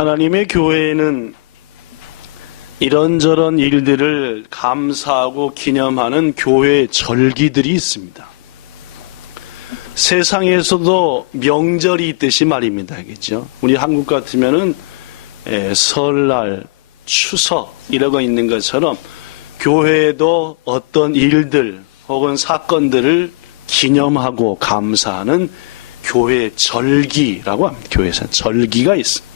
하나님의 교회에는 이런저런 일들을 감사하고 기념하는 교회 절기들이 있습니다. 세상에서도 명절이 있듯이 말입니다. 그죠? 우리 한국 같으면은 설날, 추석 이러고 있는 것처럼 교회에도 어떤 일들 혹은 사건들을 기념하고 감사하는 교회 절기라고 합니다. 교회에서 절기가 있습니다.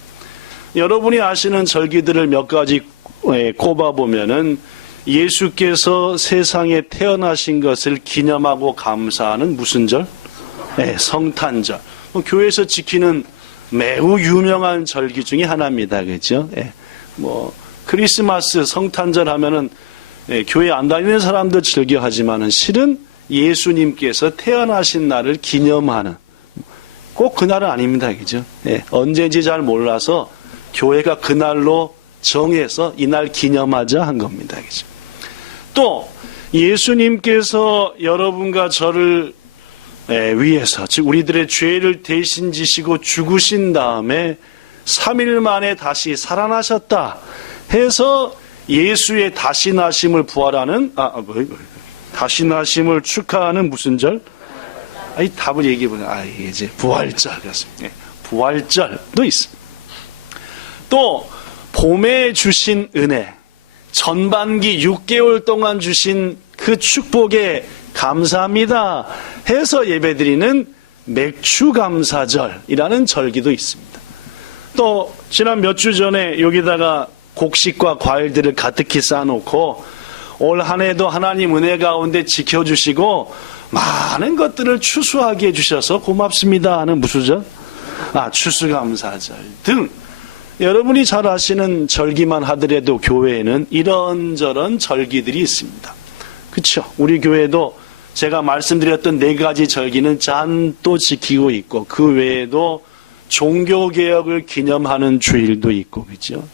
여러분이 아시는 절기들을 몇 가지 꼽아보면은 예수께서 세상에 태어나신 것을 기념하고 감사하는 무슨 절? 성탄절. 교회에서 지키는 매우 유명한 절기 중에 하나입니다. 그렇죠? 크리스마스, 성탄절 하면은 교회 안 다니는 사람도 즐겨하지만은 실은 예수님께서 태어나신 날을 기념하는 꼭 그날은 아닙니다. 그죠? 언제인지 잘 몰라서 교회가 그날로 정해서 이날 기념하자 한 겁니다. 그죠? 또 예수님께서 여러분과 저를 위해서, 즉 우리들의 죄를 대신 지시고 죽으신 다음에 3일 만에 다시 살아나셨다 해서 예수의 다시 나심을 부활하는 다시 나심을 축하하는 무슨 절? 답을 얘기해보면 이제 부활절 그렇습니다. 부활절도 있습니다. 또 봄에 주신 은혜, 전반기 6개월 동안 주신 그 축복에 감사합니다 해서 예배드리는 맥주감사절이라는 절기도 있습니다. 또 지난 몇 주 전에 여기다가 곡식과 과일들을 가득히 쌓아놓고 올 한 해도 하나님 은혜 가운데 지켜주시고 많은 것들을 추수하게 해주셔서 고맙습니다 하는 무슨 절? 추수감사절 등 여러분이 잘 아시는 절기만 하더라도 교회에는 이런저런 절기들이 있습니다. 그렇죠? 우리 교회도 제가 말씀드렸던 4가지 절기는 잔또 지키고 있고 그 외에도 종교개혁을 기념하는 주일도 있고 그렇죠?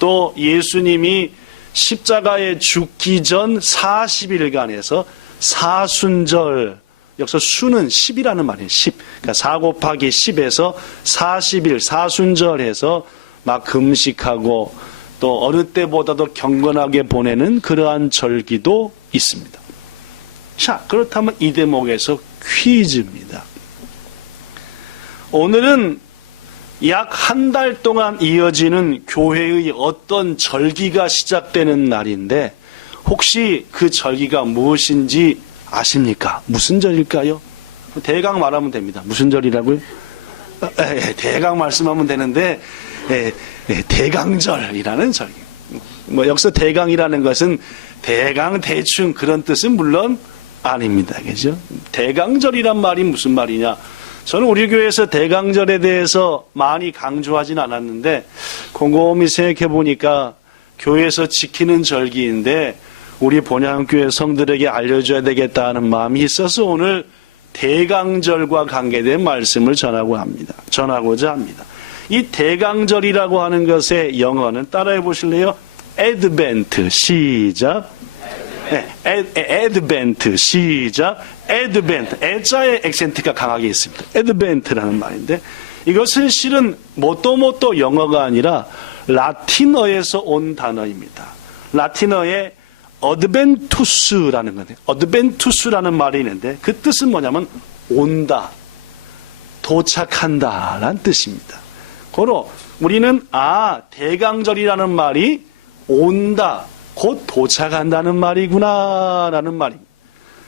또 예수님이 십자가에 죽기 전 40일간에서 사순절, 여기서 수는 10이라는 말이에요. 10. 그러니까 4 곱하기 10에서 40일 사순절해서 막 금식하고 또 어느 때보다도 경건하게 보내는 그러한 절기도 있습니다. 자, 그렇다면 이 대목에서 퀴즈입니다. 오늘은 약 한 달 동안 이어지는 교회의 어떤 절기가 시작되는 날인데 혹시 그 절기가 무엇인지 아십니까? 무슨 절일까요? 대강 말하면 됩니다. 무슨 절이라고요? 대강 말씀하면 되는데 대강절이라는 절기. 여기서 대강이라는 것은 대강 대충 그런 뜻은 물론 아닙니다. 그죠? 대강절이란 말이 무슨 말이냐? 저는 우리 교회에서 대강절에 대해서 많이 강조하진 않았는데 곰곰이 생각해 보니까 교회에서 지키는 절기인데 우리 본향교회 성들에게 알려줘야 되겠다는 마음이 있어서 오늘 대강절과 관계된 말씀을 전하고자 합니다. 이 대강절이라고 하는 것의 영어는 따라해 보실래요? Advent 시작. Advent 시작. Advent 애자의 액센트가 강하게 있습니다. Advent라는 말인데 이것은 실은 모토모토 영어가 아니라 라틴어에서 온 단어입니다. 라틴어에 어드벤투스라는 건데 어드벤투스라는 말이 있는데 그 뜻은 뭐냐면 온다, 도착한다라는 뜻입니다. 고로 우리는 대강절이라는 말이 온다, 곧 도착한다는 말이구나라는 말입니다.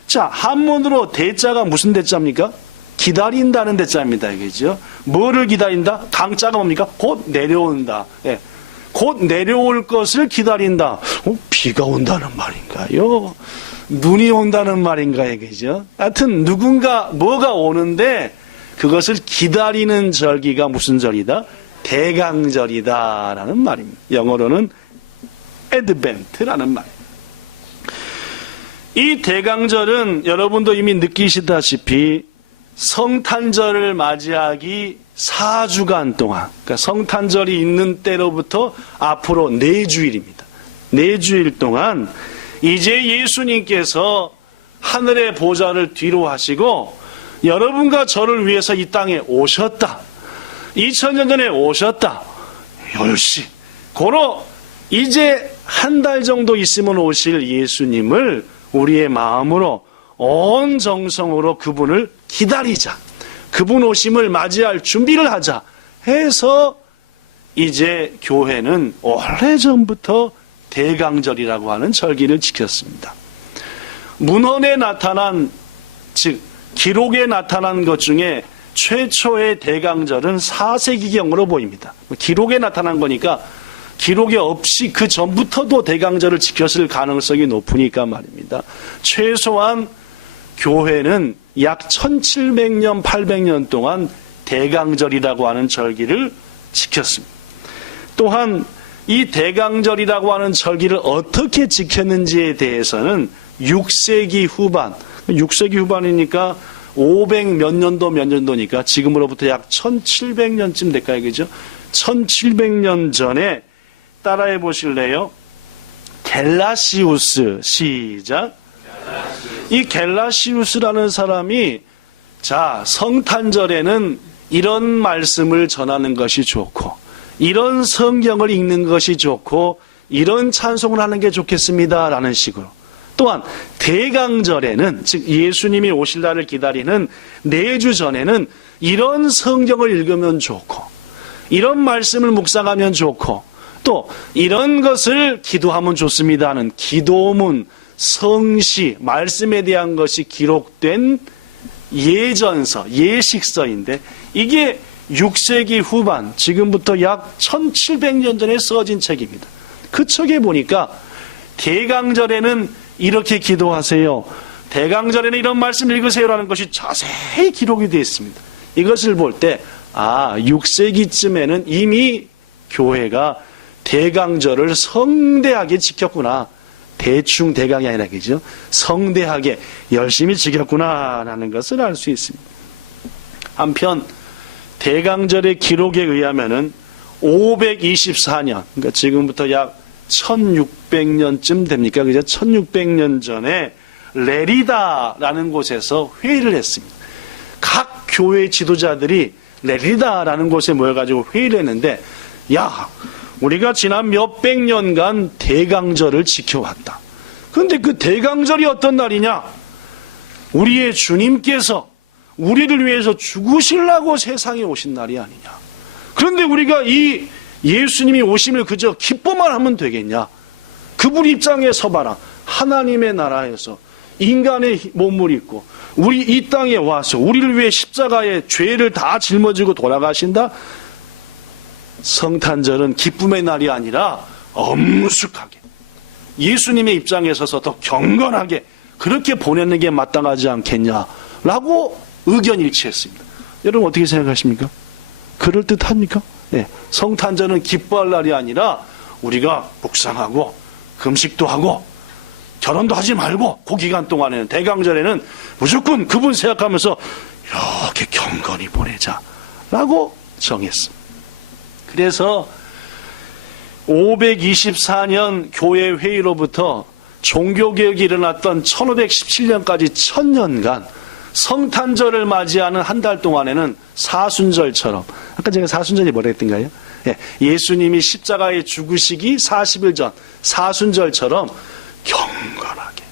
자, 한문으로 대자가 무슨 대자입니까? 기다린다는 대자입니다. 그죠? 뭐를 기다린다? 강자가 뭡니까? 곧 내려온다. 곧 내려올 것을 기다린다. 비가 온다는 말인가요? 눈이 온다는 말인가요? 그죠? 하여튼 누군가 뭐가 오는데 그것을 기다리는 절기가 무슨 절이다? 대강절이다라는 말입니다. 영어로는 Advent라는 말. 이 대강절은 여러분도 이미 느끼시다시피 성탄절을 맞이하기 4주간 동안, 그러니까 성탄절이 있는 때로부터 앞으로 4주일입니다. 4주일 동안 이제 예수님께서 하늘의 보좌를 뒤로 하시고 여러분과 저를 위해서 이 땅에 오셨다. 2000년 전에 오셨다. 10시. 고로 이제 한 달 정도 있으면 오실 예수님을 우리의 마음으로 온 정성으로 그분을 기다리자. 그분 오심을 맞이할 준비를 하자 해서 이제 교회는 오래전부터 대강절이라고 하는 절기를 지켰습니다. 문헌에 나타난, 즉 기록에 나타난 것 중에 최초의 대강절은 4세기경으로 보입니다. 기록에 나타난 거니까 기록에 없이 그 전부터도 대강절을 지켰을 가능성이 높으니까 말입니다. 최소한 교회는 약 1700년, 800년 동안 대강절이라고 하는 절기를 지켰습니다. 또한 이 대강절이라고 하는 절기를 어떻게 지켰는지에 대해서는 6세기 후반, 6세기 후반이니까 500 몇 년도니까 지금으로부터 약 1700년쯤 될까요? 그죠? 1700년 전에 따라해 보실래요? 겔라시우스, 시작. 이 겔라시우스라는 사람이 자, 성탄절에는 이런 말씀을 전하는 것이 좋고 이런 성경을 읽는 것이 좋고 이런 찬송을 하는 게 좋겠습니다 라는 식으로, 또한 대강절에는, 즉 예수님이 오실 날을 기다리는 4주 전에는 이런 성경을 읽으면 좋고 이런 말씀을 묵상하면 좋고 또 이런 것을 기도하면 좋습니다 하는 기도문, 성시, 말씀에 대한 것이 기록된 예전서, 예식서인데 이게 6세기 후반, 지금부터 약 1700년 전에 써진 책입니다. 그 책에 보니까 대강절에는 이렇게 기도하세요, 대강절에는 이런 말씀 읽으세요라는 것이 자세히 기록이 되어 있습니다. 이것을 볼 때 6세기쯤에는 이미 교회가 대강절을 성대하게 지켰구나. 대충 대강이 아니라 그죠? 성대하게 열심히 지켰구나라는 것을 알 수 있습니다. 한편 대강절의 기록에 의하면은 524년, 그러니까 지금부터 약 1600년쯤 됩니까? 그죠? 1600년 전에 레리다라는 곳에서 회의를 했습니다. 각 교회 지도자들이 레리다라는 곳에 모여가지고 회의를 했는데, 야, 우리가 지난 몇백 년간 대강절을 지켜왔다. 그런데 그 대강절이 어떤 날이냐? 우리의 주님께서 우리를 위해서 죽으시려고 세상에 오신 날이 아니냐. 그런데 우리가 이 예수님이 오심을 그저 기뻐만 하면 되겠냐? 그분 입장에 서봐라. 하나님의 나라에서 인간의 몸을 입고 우리 이 땅에 와서 우리를 위해 십자가에 죄를 다 짊어지고 돌아가신다? 성탄절은 기쁨의 날이 아니라 엄숙하게 예수님의 입장에 서서 더 경건하게 그렇게 보내는 게 마땅하지 않겠냐라고 의견 일치했습니다. 여러분 어떻게 생각하십니까? 그럴듯합니까? 네. 성탄절은 기뻐할 날이 아니라 우리가 묵상하고 금식도 하고 결혼도 하지 말고 그 기간 동안에는, 대강절에는 무조건 그분 생각하면서 이렇게 경건히 보내자라고 정했습니다. 그래서 524년 교회 회의로부터 종교개혁이 일어났던 1517년까지 1000년간 성탄절을 맞이하는 한 달 동안에는 사순절처럼, 아까 제가 사순절이 뭐라 했던가요? 예수님이 십자가에 죽으시기 40일 전 사순절처럼 경건하게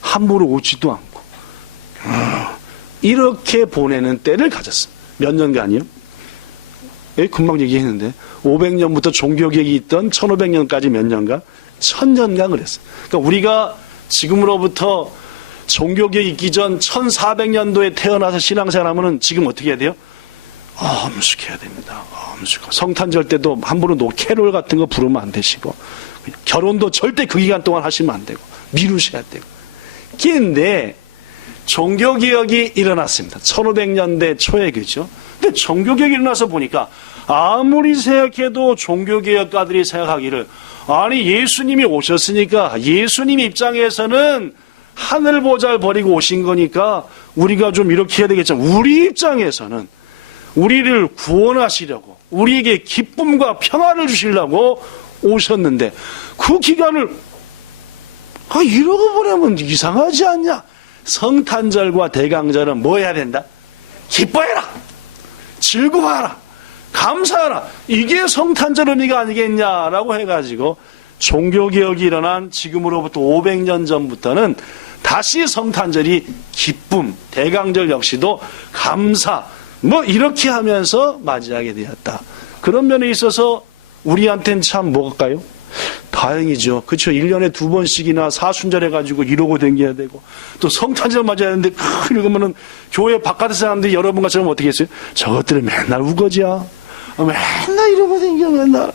함부로 오지도 않고 이렇게 보내는 때를 가졌습니다. 몇 년간이요? 금방 얘기했는데 500년부터 종교개혁이 있던 1500년까지 몇 년간? 1000년간 그랬어요. 그러니까 우리가 지금으로부터 종교개혁 있기 전 1400년도에 태어나서 신앙생활하면 지금 어떻게 해야 돼요? 엄숙해야 됩니다. 엄숙하고 성탄절 때도 함부로 캐롤 같은 거 부르면 안 되시고, 결혼도 절대 그 기간 동안 하시면 안 되고 미루셔야 되고. 그런데 종교개혁이 일어났습니다. 1500년대 초에, 그죠? 근데 종교개혁이 일어나서 보니까 아무리 생각해도 종교개혁가들이 생각하기를, 아니 예수님이 오셨으니까 예수님 입장에서는 하늘 보잘 버리고 오신 거니까 우리가 좀 이렇게 해야 되겠죠. 우리 입장에서는 우리를 구원하시려고, 우리에게 기쁨과 평안을 주시려고 오셨는데 그 기간을 이러고 보내면 이상하지 않냐? 성탄절과 대강절은 뭐 해야 된다? 기뻐해라, 즐거워하라, 감사하라. 이게 성탄절 의미가 아니겠냐라고 해가지고 종교개혁이 일어난 지금으로부터 500년 전부터는 다시 성탄절이 기쁨, 대강절 역시도 감사, 이렇게 하면서 맞이하게 되었다. 그런 면에 있어서 우리한테는 참 뭐일까요? 다행이죠. 그렇죠. 1년에 2번씩이나 사순절 해가지고 이러고 댕겨야 되고, 또 성탄절 맞아야 하는데, 그러면은 교회 바깥에 사람들이 여러분과처럼 어떻게 했어요? 저것들은 맨날 우거지야. 맨날 이러고 댕겨, 맨날.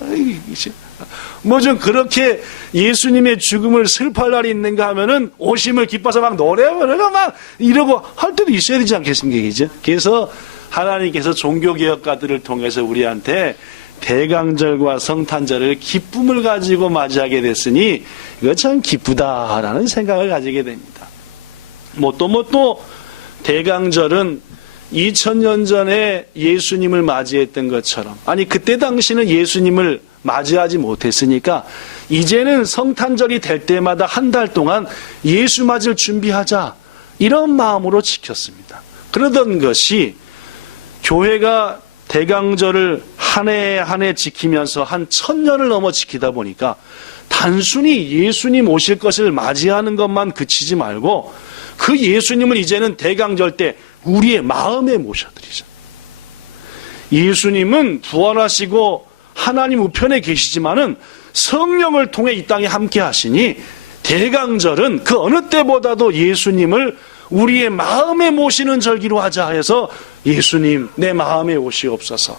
좀 그렇게 예수님의 죽음을 슬퍼할 날이 있는가 하면은 오심을 기뻐서 막 노래하고 막 이러고 할 때도 있어야 되지 않겠습니까? 그죠? 그래서 하나님께서 종교개혁가들을 통해서 우리한테 대강절과 성탄절을 기쁨을 가지고 맞이하게 됐으니 이거 참 기쁘다라는 생각을 가지게 됩니다. 또 대강절은 2000년 전에 예수님을 맞이했던 것처럼, 아니 그때 당시는 예수님을 맞이하지 못했으니까 이제는 성탄절이 될 때마다 한 달 동안 예수 맞을 준비하자, 이런 마음으로 지켰습니다. 그러던 것이 교회가 대강절을 한 해 한 해 지키면서 한 1000년을 넘어 지키다 보니까 단순히 예수님 오실 것을 맞이하는 것만 그치지 말고 그 예수님을 이제는 대강절 때 우리의 마음에 모셔드리자. 예수님은 부활하시고 하나님 우편에 계시지만은 성령을 통해 이 땅에 함께 하시니 대강절은 그 어느 때보다도 예수님을 우리의 마음에 모시는 절기로 하자 해서 예수님 내 마음에 오시옵소서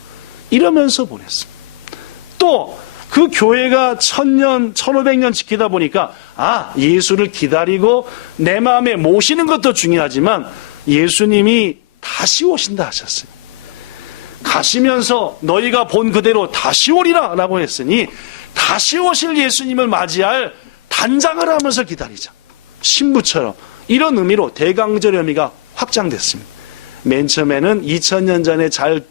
이러면서 보냈습니다. 또 그 교회가 1000년, 1500년 지키다 보니까 예수를 기다리고 내 마음에 모시는 것도 중요하지만 예수님이 다시 오신다 하셨어요. 가시면서 너희가 본 그대로 다시 오리라 라고 했으니 다시 오실 예수님을 맞이할 단장을 하면서 기다리자. 신부처럼. 이런 의미로 대강절 의미가 확장됐습니다. 맨 처음에는 2000년 전에 잘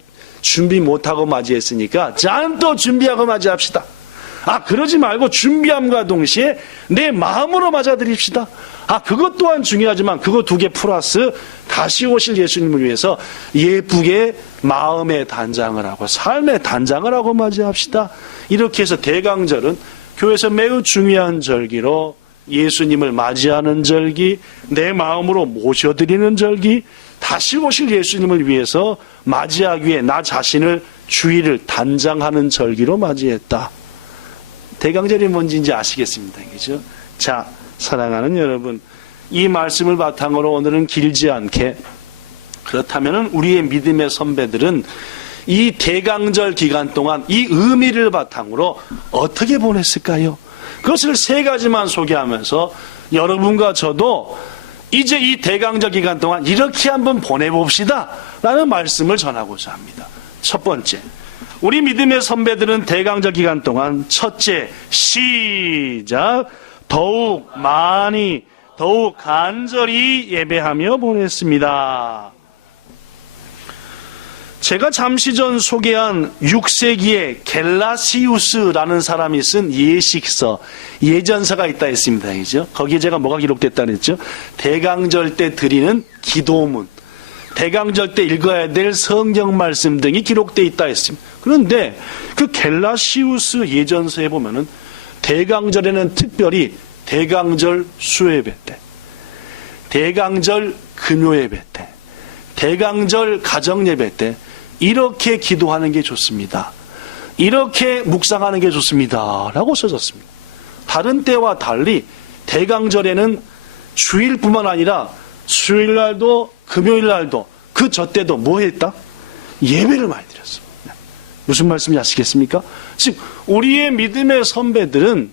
준비 못하고 맞이했으니까 또 준비하고 맞이합시다. 그러지 말고 준비함과 동시에 내 마음으로 맞아드립시다. 그것 또한 중요하지만 그거 2개 플러스 다시 오실 예수님을 위해서 예쁘게 마음의 단장을 하고 삶의 단장을 하고 맞이합시다. 이렇게 해서 대강절은 교회에서 매우 중요한 절기로 예수님을 맞이하는 절기, 내 마음으로 모셔드리는 절기, 다시 오실 예수님을 위해서 맞이하기 위해 나 자신을 주일을 단장하는 절기로 맞이했다. 대강절이 뭔지 이제 아시겠습니다. 그죠? 자, 사랑하는 여러분, 이 말씀을 바탕으로 오늘은 길지 않게, 그렇다면 우리의 믿음의 선배들은 이 대강절 기간 동안 이 의미를 바탕으로 어떻게 보냈을까요? 그것을 3가지만 소개하면서 여러분과 저도 이제 이 대강절 기간 동안 이렇게 한번 보내봅시다 라는 말씀을 전하고자 합니다. 첫 번째, 우리 믿음의 선배들은 대강절 기간 동안 첫째, 시작, 더욱 많이, 더욱 간절히 예배하며 보냈습니다. 제가 잠시 전 소개한 6세기의 겔라시우스라는 사람이 쓴 예식서, 예전서가 있다 했습니다. 그죠? 거기에 제가 뭐가 기록됐다 그랬죠? 대강절 때 드리는 기도문, 대강절 때 읽어야 될 성경 말씀 등이 기록되어 있다 했습니다. 그런데 그 겔라시우스 예전서에 보면은 대강절에는 특별히 대강절 수요예배 때, 대강절 금요예배 때, 대강절 가정예배 때 이렇게 기도하는 게 좋습니다. 이렇게 묵상하는 게 좋습니다. 라고 써졌습니다. 다른 때와 달리 대강절에는 주일뿐만 아니라 수요일날도 금요일날도 그 저 때도 뭐 했다? 예배를 많이 드렸습니다. 무슨 말씀인지 아시겠습니까? 즉 우리의 믿음의 선배들은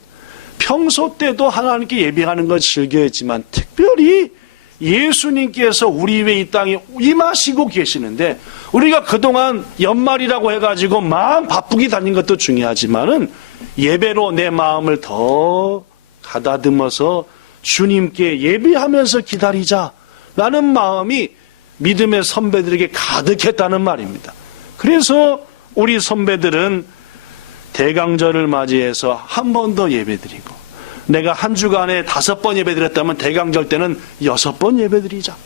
평소 때도 하나님께 예배하는 걸 즐겨했지만 특별히 예수님께서 우리 외에 이 땅에 임하시고 계시는데 우리가 그동안 연말이라고 해가지고 마음 바쁘게 다닌 것도 중요하지만은 예배로 내 마음을 더 가다듬어서 주님께 예배하면서 기다리자라는 마음이 믿음의 선배들에게 가득했다는 말입니다. 그래서 우리 선배들은 대강절을 맞이해서 한 번 더 예배드리고, 내가 한 주간에 5번 예배드렸다면 대강절 때는 6번 예배드리자.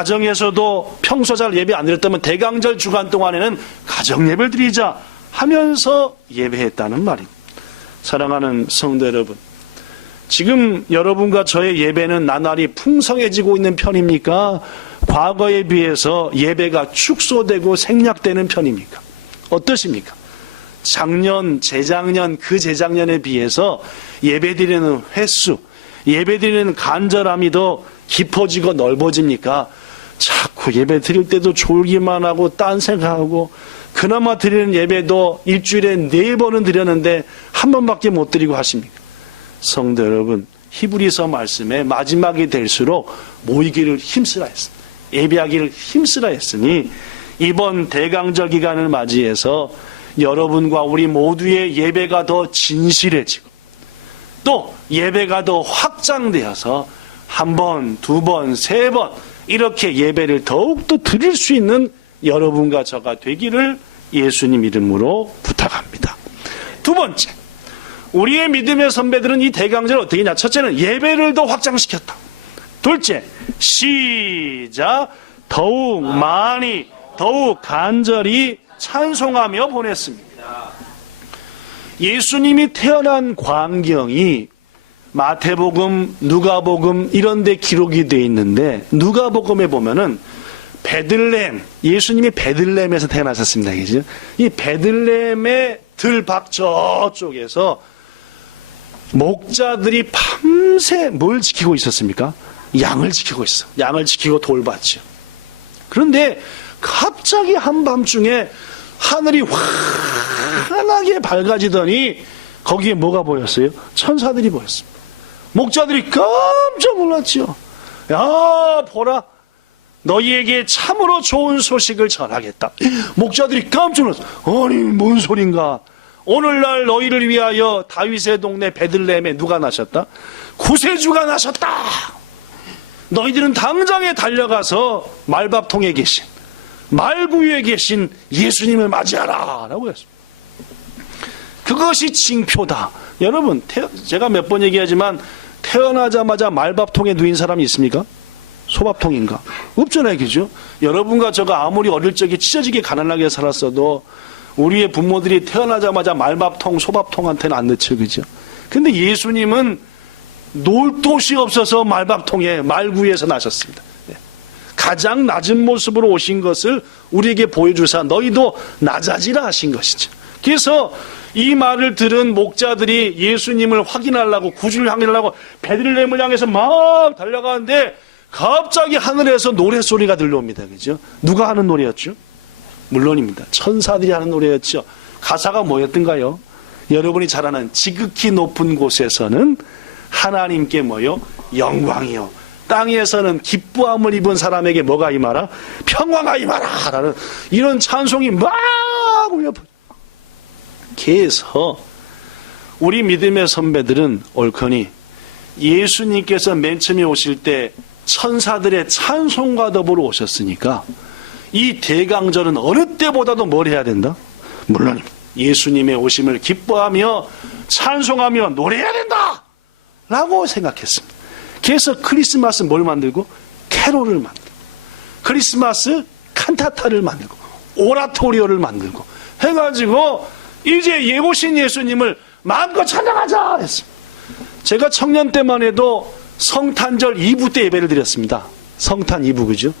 가정에서도 평소 잘 예배 안 드렸다면 대강절 주간 동안에는 가정 예배를 드리자 하면서 예배했다는 말입니다. 사랑하는 성도 여러분, 지금 여러분과 저의 예배는 나날이 풍성해지고 있는 편입니까? 과거에 비해서 예배가 축소되고 생략되는 편입니까? 어떠십니까? 작년, 재작년, 그 재작년에 비해서 예배드리는 횟수, 예배드리는 간절함이 더 깊어지고 넓어집니까? 자꾸 예배 드릴 때도 졸기만 하고 딴 생각하고, 그나마 드리는 예배도 일주일에 4번은 드렸는데 한 번밖에 못 드리고 하십니까? 성도 여러분, 히브리서 말씀에 마지막이 될수록 모이기를 힘쓰라 했습니다. 예배하기를 힘쓰라 했으니 이번 대강절 기간을 맞이해서 여러분과 우리 모두의 예배가 더 진실해지고 또 예배가 더 확장되어서 1번, 2번, 3번 이렇게 예배를 더욱더 드릴 수 있는 여러분과 저가 되기를 예수님 이름으로 부탁합니다. 두 번째, 우리의 믿음의 선배들은 이 대강절을 어떻게 했냐? 첫째는 예배를 더 확장시켰다. 둘째, 시작, 더욱 많이, 더욱 간절히 찬송하며 보냈습니다. 예수님이 태어난 광경이 마태복음, 누가복음 이런 데 기록이 되어 있는데, 누가복음에 보면은 베들레헴, 예수님이 베들레헴에서 태어나셨습니다. 그죠? 이 베들레헴의 들밖 저쪽에서 목자들이 밤새 뭘 지키고 있었습니까? 양을 지키고 있어. 양을 지키고 돌봤죠. 그런데 갑자기 한밤중에 하늘이 환하게 밝아지더니 거기에 뭐가 보였어요? 천사들이 보였습니다. 목자들이 깜짝 놀랐죠. 야, 보라, 너희에게 참으로 좋은 소식을 전하겠다. 목자들이 깜짝 놀랐어. 아니, 뭔 소린가? 오늘날 너희를 위하여 다윗의 동네 베들레헴에 누가 나셨다? 구세주가 나셨다. 너희들은 당장에 달려가서 말밥통에 계신, 말구유에 계신 예수님을 맞이하라 라고 했습니다. 그것이 징표다. 여러분, 제가 몇 번 얘기하지만 태어나자마자 말밥통에 누인 사람이 있습니까? 소밥통인가? 없잖아요. 그죠? 여러분과 저가 아무리 어릴 적에 찢어지게 가난하게 살았어도 우리의 부모들이 태어나자마자 말밥통, 소밥통한테는 안 넣죠. 그죠? 근데 예수님은 놀 곳이 없어서 말밥통에, 말구유에서 나셨습니다. 가장 낮은 모습으로 오신 것을 우리에게 보여주사 너희도 낮아지라 하신 것이죠. 그래서 이 말을 들은 목자들이 예수님을 확인하려고, 구주를 향하려고 베들레헴을 향해서 막 달려가는데 갑자기 하늘에서 노래소리가 들려옵니다. 그죠? 누가 하는 노래였죠? 물론입니다. 천사들이 하는 노래였죠. 가사가 뭐였던가요? 여러분이 잘 아는 지극히 높은 곳에서는 하나님께 뭐요? 영광이요. 땅에서는 기뻐함을 입은 사람에게 뭐가 임하라? 평화가 임하라 라는 이런 찬송이 막 울려. 그래서 우리 믿음의 선배들은 옳거니 예수님께서 맨 처음에 오실 때 천사들의 찬송과 더불어 오셨으니까 이 대강절은 어느 때보다도 뭘 해야 된다? 물론 예수님의 오심을 기뻐하며 찬송하며 노래해야 된다 라고 생각했습니다. 그래서 크리스마스 뭘 만들고? 캐롤을 만들고, 크리스마스 칸타타를 만들고, 오라토리오를 만들고 해가지고 이제 예고신 예수님을 마음껏 찬양하자 했습니다. 제가 청년 때만 해도 성탄절 2부 때 예배를 드렸습니다. 성탄 2부, 그죠?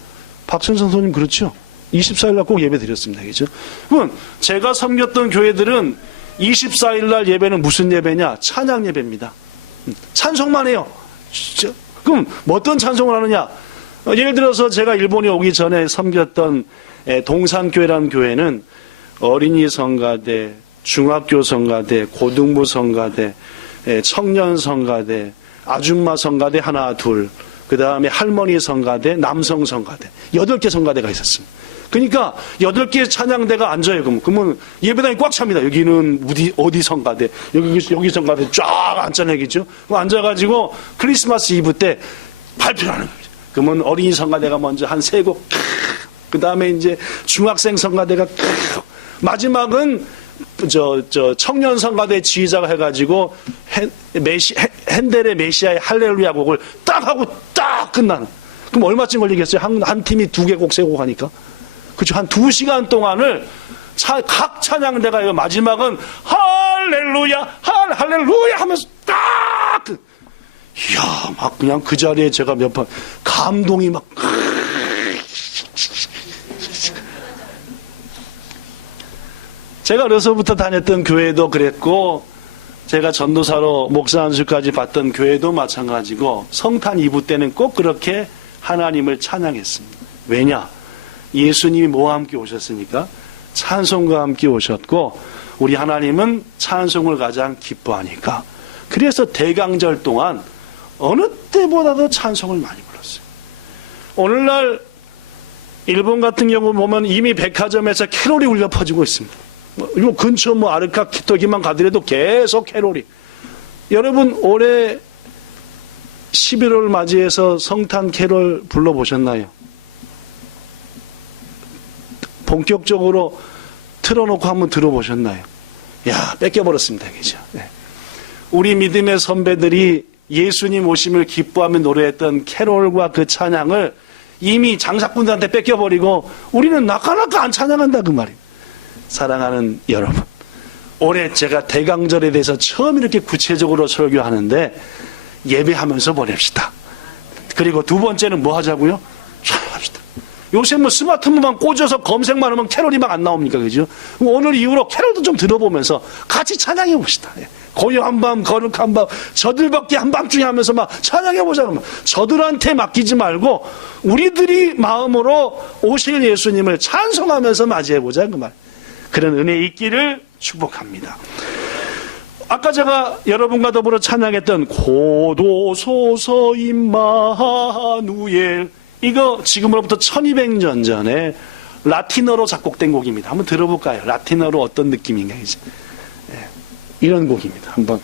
박천성 선생님 그렇죠? 24일 날 꼭 예배 드렸습니다. 그죠? 그럼 제가 섬겼던 교회들은 24일 날 예배는 무슨 예배냐? 찬양 예배입니다. 찬송만 해요. 그럼 어떤 찬송을 하느냐? 예를 들어서 제가 일본에 오기 전에 섬겼던 동산교회라는 교회는 어린이 성가대, 중학교 성가대, 고등부 성가대, 청년 성가대, 아줌마 성가대 하나 둘, 그 다음에 할머니 성가대, 남성 성가대, 8개 성가대가 있었습니다. 그러니까 8개 찬양대가 앉아요. 그러면 예배당이 꽉 찹니다. 여기는 어디 성가대, 여기 성가대 쫙 앉잖아요. 그죠? 앉아가지고 크리스마스 이브 때 발표를 하는 거죠. 그러면 어린이 성가대가 먼저 한 3곡, 그 다음에 이제 중학생 성가대가, 마지막은 청년 성가대 지휘자가 해가지고 핸델의 메시아의 할렐루야 곡을 딱 하고 딱 끝나는. 그럼 얼마쯤 걸리겠어요? 한 팀이 2개 곡, 3곡 하니까. 그렇죠. 한 2시간 동안을 각 찬양대가 마지막은 할렐루야, 할렐루야 하면서 딱! 이야, 막 그냥 그 자리에 제가 몇 번, 감동이 막, 제가 어려서부터 다녔던 교회도 그랬고, 제가 전도사로 목사 안수까지 받던 교회도 마찬가지고, 성탄 2부 때는 꼭 그렇게 하나님을 찬양했습니다. 왜냐? 예수님이 뭐와 함께 오셨으니까? 찬송과 함께 오셨고, 우리 하나님은 찬송을 가장 기뻐하니까. 그래서 대강절 동안 어느 때보다도 찬송을 많이 불렀어요. 오늘날 일본 같은 경우 보면 이미 백화점에서 캐롤이 울려 퍼지고 있습니다. 요 근처 아르카 키토기만 가더라도 계속 캐롤이. 여러분 올해 11월 맞이해서 성탄 캐롤 불러보셨나요? 본격적으로 틀어놓고 한번 들어보셨나요? 야, 뺏겨버렸습니다. 그죠? 네. 우리 믿음의 선배들이 예수님 오심을 기뻐하며 노래했던 캐롤과 그 찬양을 이미 장사꾼들한테 뺏겨버리고 우리는 나까나까 안 찬양한다 그 말이에요. 사랑하는 여러분, 올해 제가 대강절에 대해서 처음 이렇게 구체적으로 설교하는데 예배하면서 보냅시다. 그리고 두 번째는 뭐 하자고요? 찬양합시다. 요새 스마트폰만 꽂아서 검색만 하면 캐롤이 막 안 나옵니까? 그죠? 오늘 이후로 캐롤도 좀 들어보면서 같이 찬양해 봅시다. 고요한 밤, 거룩한 밤, 저들밖에 한밤중에 하면서 막 찬양해 보자. 그러면 저들한테 맡기지 말고 우리들이 마음으로 오실 예수님을 찬송하면서 맞이해 보자. 그 말. 그런 은혜 있기를 축복합니다. 아까 제가 여러분과 더불어 찬양했던 고도소서 임마누엘, 이거 지금으로부터 1200년 전에 라틴어로 작곡된 곡입니다. 한번 들어볼까요? 라틴어로 어떤 느낌인가 이제. 이런 곡입니다. 한번.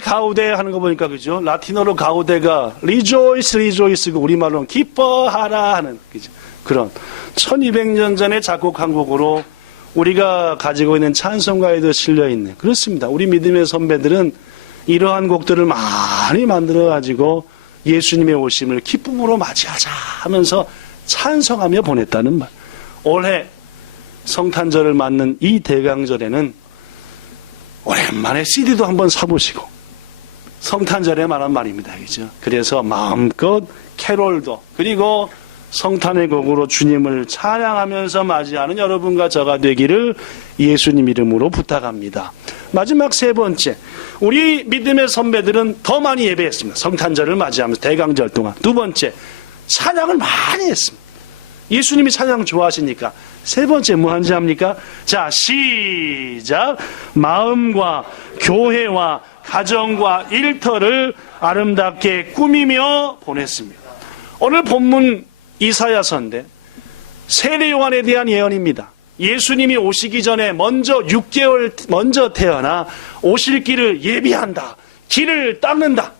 가우데 하는 거 보니까 그죠? 라틴어로 가우데가 리조이스 리조이스고 우리말로는 기뻐하라 하는 그죠? 그런 1200년 전에 작곡한 곡으로 우리가 가지고 있는 찬송가에도 실려 있는, 그렇습니다. 우리 믿음의 선배들은 이러한 곡들을 많이 만들어 가지고 예수님의 오심을 기쁨으로 맞이하자 하면서 찬송하며 보냈다는 말. 올해 성탄절을 맞는 이 대강절에는 오랜만에 CD도 한번 사보시고, 성탄절에 말한 말입니다. 그죠? 그래서 마음껏 캐롤도, 그리고 성탄의 곡으로 주님을 찬양하면서 맞이하는 여러분과 저가 되기를 예수님 이름으로 부탁합니다. 마지막 세 번째, 우리 믿음의 선배들은 더 많이 예배했습니다. 성탄절을 맞이하면서 대강절 동안. 두 번째, 찬양을 많이 했습니다. 예수님이 찬양 좋아하시니까. 세 번째 뭐 하는지 합니까? 자, 시작. 마음과 교회와 가정과 일터를 아름답게 꾸미며 보냈습니다. 오늘 본문 이사야서인데 세례 요한에 대한 예언입니다. 예수님이 오시기 전에 먼저 6개월 먼저 태어나 오실 길을 예비한다. 길을 닦는다.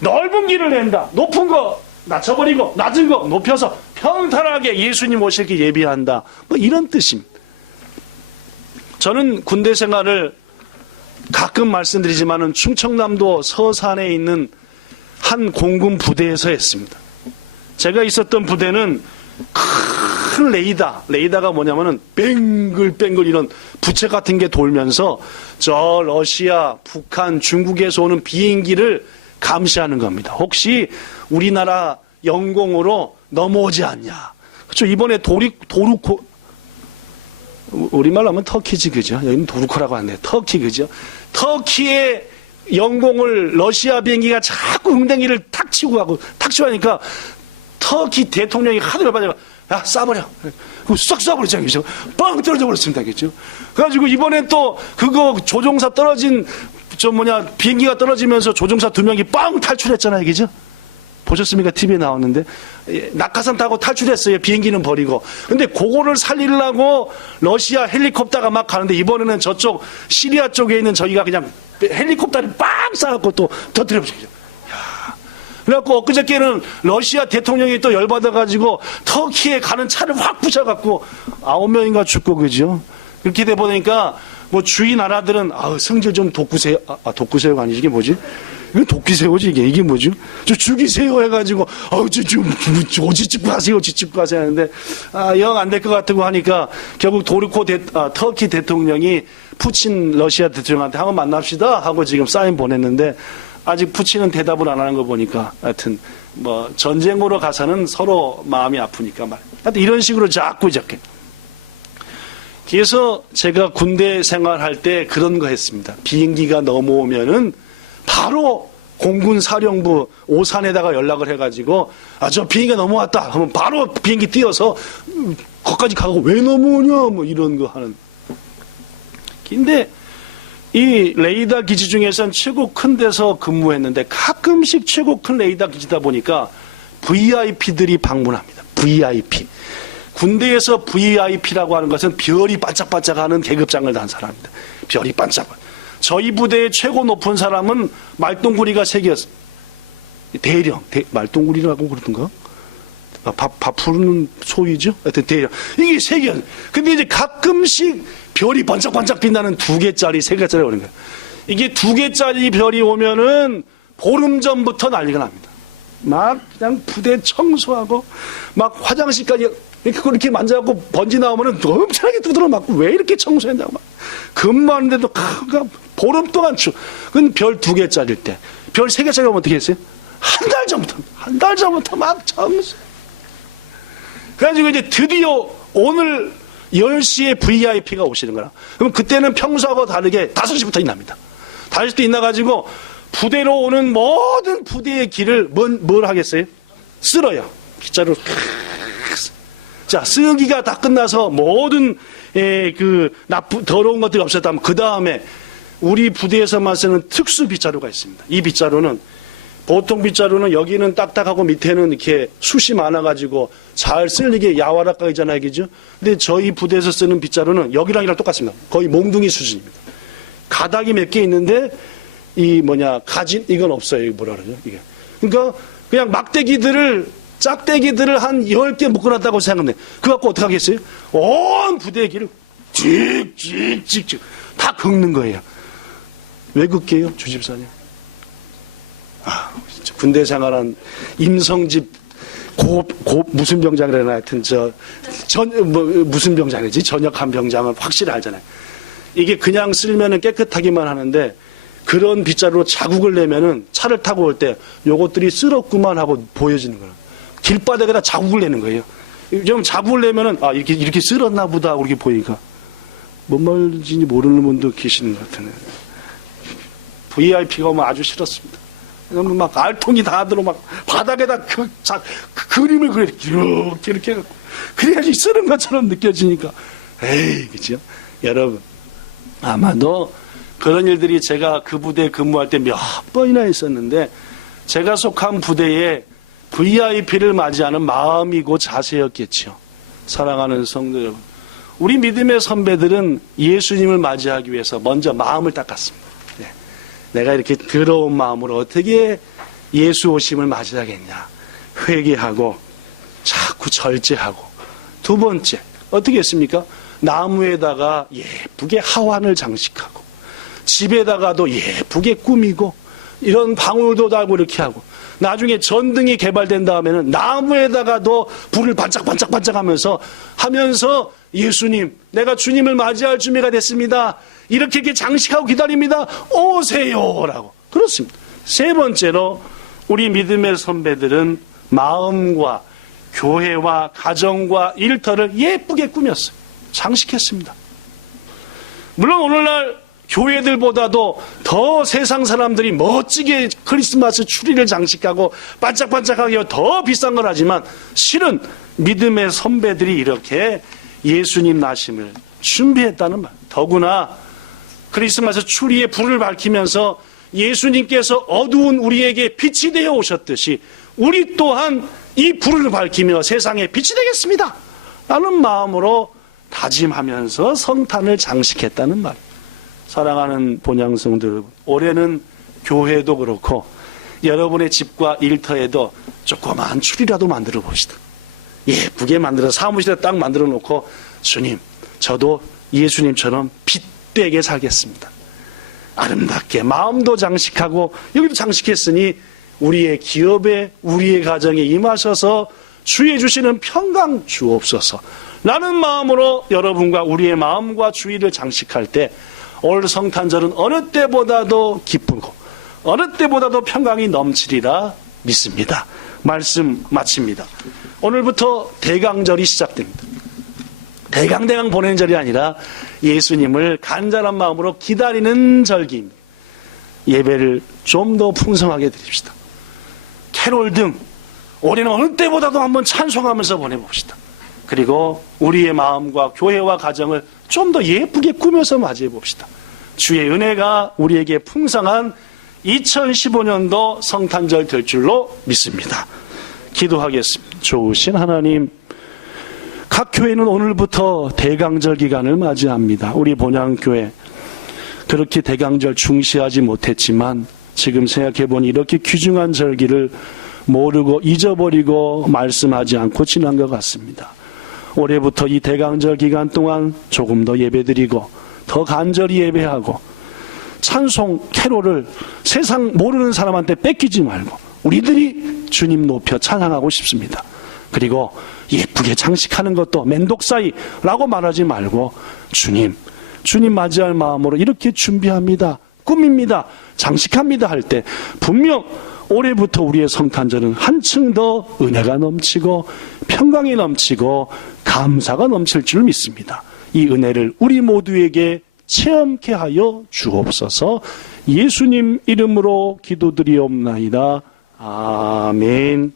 넓은 길을 낸다. 높은 거 낮춰버리고 낮은 거 높여서 평탄하게 예수님 오실 길 예비한다. 뭐 이런 뜻입니다. 저는 군대 생활을 가끔 말씀드리지만은 충청남도 서산에 있는 한 공군 부대에서 했습니다. 제가 있었던 부대는 큰 레이더가 뭐냐면은 뱅글뱅글 이런 부채 같은 게 돌면서 저 러시아, 북한, 중국에서 오는 비행기를 감시하는 겁니다. 혹시 우리나라 영공으로 넘어오지 않냐. 그렇죠. 이번에 도루코, 우리말로 하면 터키지, 그죠? 여기는 도루코라고 하네요. 터키, 그죠? 터키의 영공을 러시아 비행기가 자꾸 응댕이를 탁 치고 하니까 터키 대통령이 하늘을 봐서 야, 쏴버려. 싹 쏴버렸잖아요. 그죠? 빵 떨어져 버렸습니다. 그죠? 그래가지고 이번에 또 그거 조종사 떨어진, 비행기가 떨어지면서 조종사 2명이 빵 탈출했잖아요. 그죠? 보셨습니까? TV에 나왔는데. 낙하산 타고 탈출했어요. 비행기는 버리고. 근데 그거를 살리려고 러시아 헬리콥터가 막 가는데 이번에는 저쪽 시리아 쪽에 있는 저희가 그냥 헬리콥터를 빵 쏴갖고 또 터뜨려버렸죠. 그래갖고 엊그저께는 러시아 대통령이 또 열받아가지고 터키에 가는 차를 확 부셔갖고 9명인가 죽고, 그죠? 그렇게 돼 보니까 뭐 주위 나라들은 성질 좀 돋구세요. 돋구세요가 아니지, 이게 뭐지? 이거 도끼새우지, 이게 뭐죠? 저 죽이세요 해가지고 지찍고 가세요 하는데 영 안 될 것 같다고 하니까 결국 터키 대통령이 푸친 러시아 대통령한테 한번 만납시다 하고 지금 사인 보냈는데 아직 푸친은 대답을 안 하는 거 보니까 하여튼 뭐 전쟁으로 가서는 서로 마음이 아프니까 하여튼 이런 식으로 자꾸 이렇게. 그래서 제가 군대 생활할 때 그런 거 했습니다. 비행기가 넘어오면은 바로 공군 사령부 오산에다가 연락을 해가지고 저 비행기가 넘어왔다 하면 바로 비행기 띄어서 거기까지 가고 왜 넘어오냐 뭐 이런 거 하는. 근데 이 레이더 기지 중에서는 최고 큰 데서 근무했는데 가끔씩 최고 큰 레이더 기지다 보니까 VIP들이 방문합니다. VIP. 군대에서 VIP라고 하는 것은 별이 반짝반짝하는 계급장을 단 사람입니다. 별이 반짝. 저희 부대의 최고 높은 사람은 말똥구리가 3개였어요. 대령, 말똥구리라고 그러던가? 밥 푸르는 소위죠? 하여튼 대령. 이게 3개였어요. 근데 이제 가끔씩 별이 반짝반짝 빛나는 2개짜리, 3개짜리 오는 거예요. 이게 2개짜리 별이 오면은 보름 전부터 난리가 납니다. 막 그냥 부대 청소하고 막 화장실까지 그렇게 만져갖고 번지 나오면은 엄청나게 두드러 맞고 왜 이렇게 청소했냐고 막. 근무하는데도 보름 동안 그건 별 2개짜리일 때. 별 3개짜리 오면 어떻게 했어요? 한 달 전부터 막 청소. 그래가지고 이제 드디어 오늘 10시에 VIP가 오시는 거라. 그럼 그때는 평소하고 다르게 5시부터 일납니다. 5시부터 일나가지고 부대로 오는 모든 부대의 길을 뭘 하겠어요? 쓸어요. 빗자루. 자, 쓰기가 다 끝나서 모든 더러운 것들이 없었다면 그 다음에 우리 부대에서만 쓰는 특수 빗자루가 있습니다. 이 빗자루는 보통 빗자루는 여기는 딱딱하고 밑에는 이렇게 숱이 많아가지고 잘 쓸리게 야와락가이잖아요, 그죠? 근데 저희 부대에서 쓰는 빗자루는 여기랑 똑같습니다. 거의 몽둥이 수준입니다. 가닥이 몇 개 있는데 가진 이건 없어요. 이거 뭐라 그러죠? 이게. 그러니까 그냥 짝대기들을 한 10개 묶어놨다고 생각해. 그거 갖고 어떻게 하겠어요? 온 부대의 길을 찍찍찍찍 다 긁는 거예요. 왜 긁게요, 주집사님? 군대 생활한 임성집 무슨 병장이라나 하여튼 무슨 병장이지? 전역한 병장은 확실히 알잖아요. 이게 그냥 쓸면은 깨끗하기만 하는데 그런 빗자루로 자국을 내면은 차를 타고 올 때 요것들이 쓸었구만 하고 보여지는 거예요. 길바닥에다 자국을 내는 거예요. 좀 자국을 내면은 이렇게 쓸었나 보다 하고 이렇게 보이니까 뭔 말인지 모르는 분도 계시는 것 같아요. VIP가 오면 아주 싫었습니다. 그러면 막 알통이 다 들어 막 바닥에다 그림을 그려 이렇게 해갖고 그래야지 쓰는 것처럼 느껴지니까 에이, 그죠? 여러분 아마도 그런 일들이 제가 그 부대에 근무할 때 몇 번이나 있었는데, 제가 속한 부대에 VIP를 맞이하는 마음이고 자세였겠죠. 사랑하는 성도 여러분, 우리 믿음의 선배들은 예수님을 맞이하기 위해서 먼저 마음을 닦았습니다. 네. 내가 이렇게 더러운 마음으로 어떻게 예수 오심을 맞이하겠냐. 회개하고 자꾸 절제하고, 두 번째 어떻게 했습니까? 나무에다가 예쁘게 하환을 장식하고, 집에다가도 예쁘게 꾸미고, 이런 방울도 달고 이렇게 하고, 나중에 전등이 개발된 다음에는 나무에다가도 불을 반짝반짝반짝하면서 예수님, 내가 주님을 맞이할 준비가 됐습니다. 이렇게 장식하고 기다립니다. 오세요라고. 그렇습니다. 세 번째로 우리 믿음의 선배들은 마음과 교회와 가정과 일터를 예쁘게 꾸몄어요. 장식했습니다. 물론 오늘날 교회들보다도 더 세상 사람들이 멋지게 크리스마스 추리를 장식하고 반짝반짝하게 더 비싼 걸 하지만, 실은 믿음의 선배들이 이렇게 예수님 나심을 준비했다는 말. 더구나 크리스마스 추리에 불을 밝히면서 예수님께서 어두운 우리에게 빛이 되어 오셨듯이 우리 또한 이 불을 밝히며 세상에 빛이 되겠습니다 라는 마음으로 다짐하면서 성탄을 장식했다는 말. 사랑하는 본향성들 여러분, 올해는 교회도 그렇고 여러분의 집과 일터에도 조그마한 추리라도 만들어 봅시다. 예쁘게 만들어 사무실에 딱 만들어 놓고, 주님, 저도 예수님처럼 빛되게 살겠습니다. 아름답게 마음도 장식하고 여기도 장식했으니 우리의 기업에, 우리의 가정에 임하셔서 주의 주시는 평강 주옵소서 라는 마음으로 여러분과 우리의 마음과 주의를 장식할 때, 올 성탄절은 어느 때보다도 기쁘고 어느 때보다도 평강이 넘치리라 믿습니다. 말씀 마칩니다. 오늘부터 대강절이 시작됩니다. 대강대강 보내는 절이 아니라 예수님을 간절한 마음으로 기다리는 절기입니다. 예배를 좀 더 풍성하게 드립시다. 캐롤 등 올해는 어느 때보다도 한번 찬송하면서 보내봅시다. 그리고 우리의 마음과 교회와 가정을 좀 더 예쁘게 꾸며서 맞이해 봅시다. 주의 은혜가 우리에게 풍성한 2015년도 성탄절 될 줄로 믿습니다. 기도하겠습니다. 좋으신 하나님, 각 교회는 오늘부터 대강절 기간을 맞이합니다. 우리 본향교회 그렇게 대강절 중시하지 못했지만 지금 생각해보니 이렇게 귀중한 절기를 모르고 잊어버리고 말씀하지 않고 지난 것 같습니다. 올해부터 이 대강절 기간 동안 조금 더 예배드리고 더 간절히 예배하고 찬송 캐롤을 세상 모르는 사람한테 뺏기지 말고 우리들이 주님 높여 찬양하고 싶습니다. 그리고 예쁘게 장식하는 것도 맨독사이라고 말하지 말고 주님 맞이할 마음으로 이렇게 준비합니다, 꾸밉니다, 장식합니다 할 때 분명 올해부터 우리의 성탄절은 한층 더 은혜가 넘치고 평강이 넘치고 감사가 넘칠 줄 믿습니다. 이 은혜를 우리 모두에게 체험케 하여 주옵소서. 예수님 이름으로 기도드리옵나이다. 아멘.